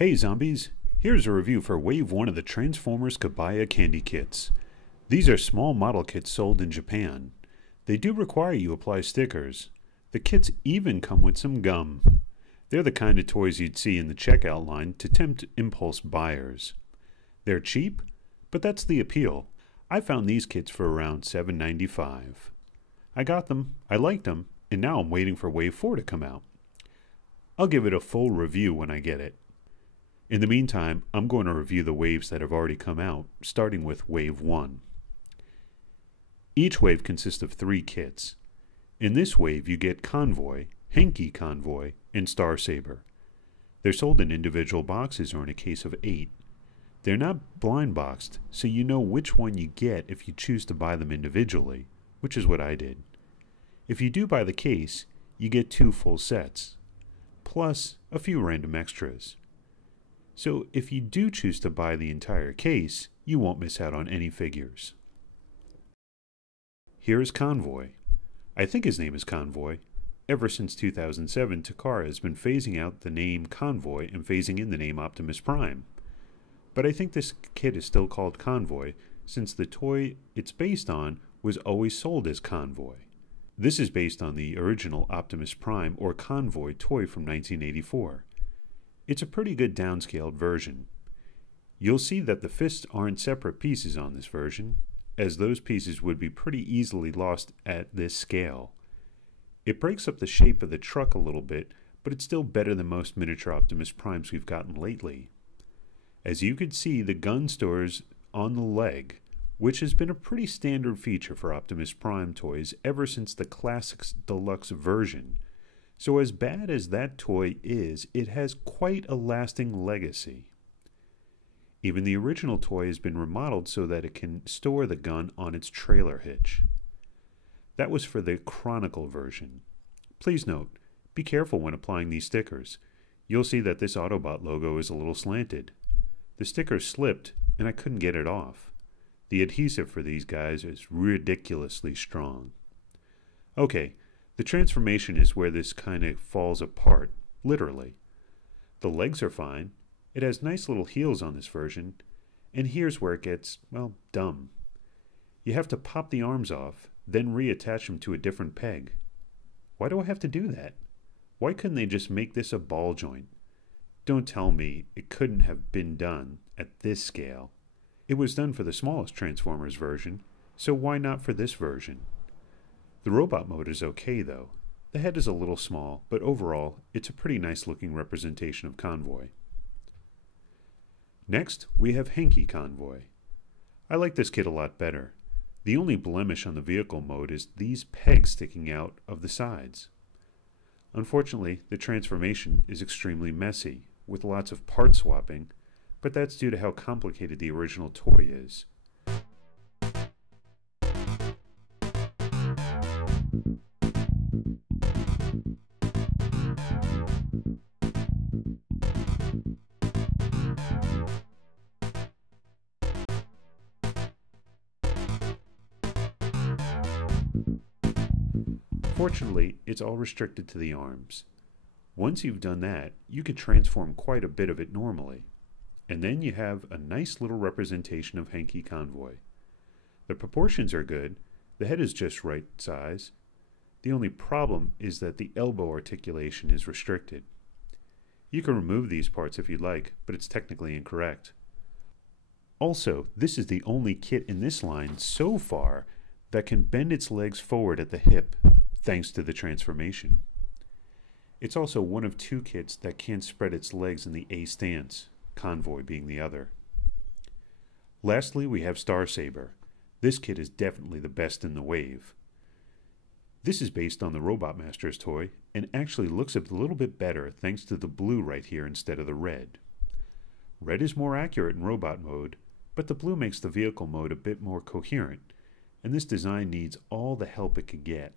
Hey zombies! Here's a review for Wave 1 of the Transformers Kabaya candy kits. These are small model kits sold in Japan. They do require you apply stickers. The kits even come with some gum. They're the kind of toys you'd see in the checkout line to tempt impulse buyers. They're cheap, but that's the appeal. I found these kits for around $7.95. I got them, I liked them, and now I'm waiting for Wave 4 to come out. I'll give it a full review when I get it. In the meantime, I'm going to review the waves that have already come out, starting with Wave 1. Each wave consists of 3 kits. In this wave, you get Convoy, Hanky Convoy, and Star Saber. They're sold in individual boxes or in a case of 8. They're not blind boxed, so you know which one you get if you choose to buy them individually, which is what I did. If you do buy the case, you get 2 full sets, plus a few random extras. So if you do choose to buy the entire case, you won't miss out on any figures. Here is Convoy. I think his name is Convoy. Ever since 2007, Takara has been phasing out the name Convoy and phasing in the name Optimus Prime. But I think this kit is still called Convoy, since the toy it's based on was always sold as Convoy. This is based on the original Optimus Prime or Convoy toy from 1984. It's a pretty good downscaled version. You'll see that the fists aren't separate pieces on this version, as those pieces would be pretty easily lost at this scale. It breaks up the shape of the truck a little bit, but it's still better than most miniature Optimus Primes we've gotten lately. As you can see, the gun stores on the leg, which has been a pretty standard feature for Optimus Prime toys ever since the Classics Deluxe version. So as bad as that toy is, it has quite a lasting legacy. Even the original toy has been remodeled so that it can store the gun on its trailer hitch. That was for the Chronicle version. Please note, be careful when applying these stickers. You'll see that this Autobot logo is a little slanted. The sticker slipped and I couldn't get it off. The adhesive for these guys is ridiculously strong. Okay. The transformation is where this kind of falls apart, literally. The legs are fine, it has nice little heels on this version, and here's where it gets, well, dumb. You have to pop the arms off, then reattach them to a different peg. Why do I have to do that? Why couldn't they just make this a ball joint? Don't tell me it couldn't have been done at this scale. It was done for the smallest Transformers version, so why not for this version? The robot mode is okay though. The head is a little small, but overall, it's a pretty nice looking representation of Convoy. Next, we have Hanky Convoy. I like this kit a lot better. The only blemish on the vehicle mode is these pegs sticking out of the sides. Unfortunately, the transformation is extremely messy, with lots of part swapping, but that's due to how complicated the original toy is. Fortunately, it's all restricted to the arms. Once you've done that, you can transform quite a bit of it normally. And then you have a nice little representation of Hanky Convoy. The proportions are good, the head is just right size. The only problem is that the elbow articulation is restricted. You can remove these parts if you'd like, but it's technically incorrect. Also, this is the only kit in this line so far that can bend its legs forward at the hip, thanks to the transformation. It's also one of 2 kits that can spread its legs in the A stance, Convoy being the other. Lastly, we have Star Saber. This kit is definitely the best in the wave. This is based on the Robot Masters toy and actually looks a little bit better thanks to the blue right here instead of the red. Red is more accurate in robot mode, but the blue makes the vehicle mode a bit more coherent, and this design needs all the help it can get.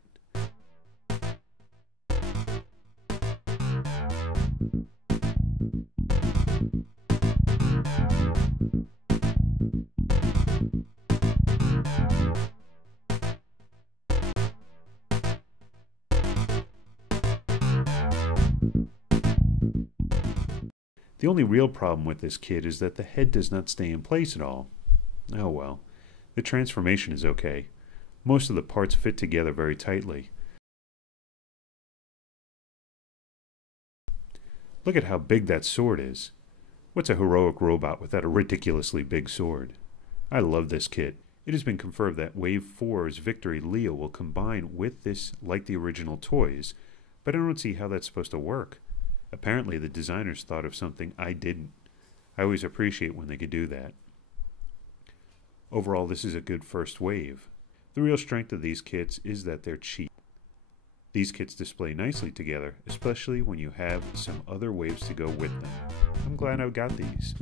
The only real problem with this kit is that the head does not stay in place at all. Oh well. The transformation is okay. Most of the parts fit together very tightly. Look at how big that sword is. What's a heroic robot without a ridiculously big sword? I love this kit. It has been confirmed that Wave 4's Victory Leo will combine with this like the original toys, but I don't see how that's supposed to work. Apparently the designers thought of something I didn't. I always appreciate when they could do that. Overall, this is a good first wave. The real strength of these kits is that they're cheap. These kits display nicely together, especially when you have some other waves to go with them. I'm glad I got these.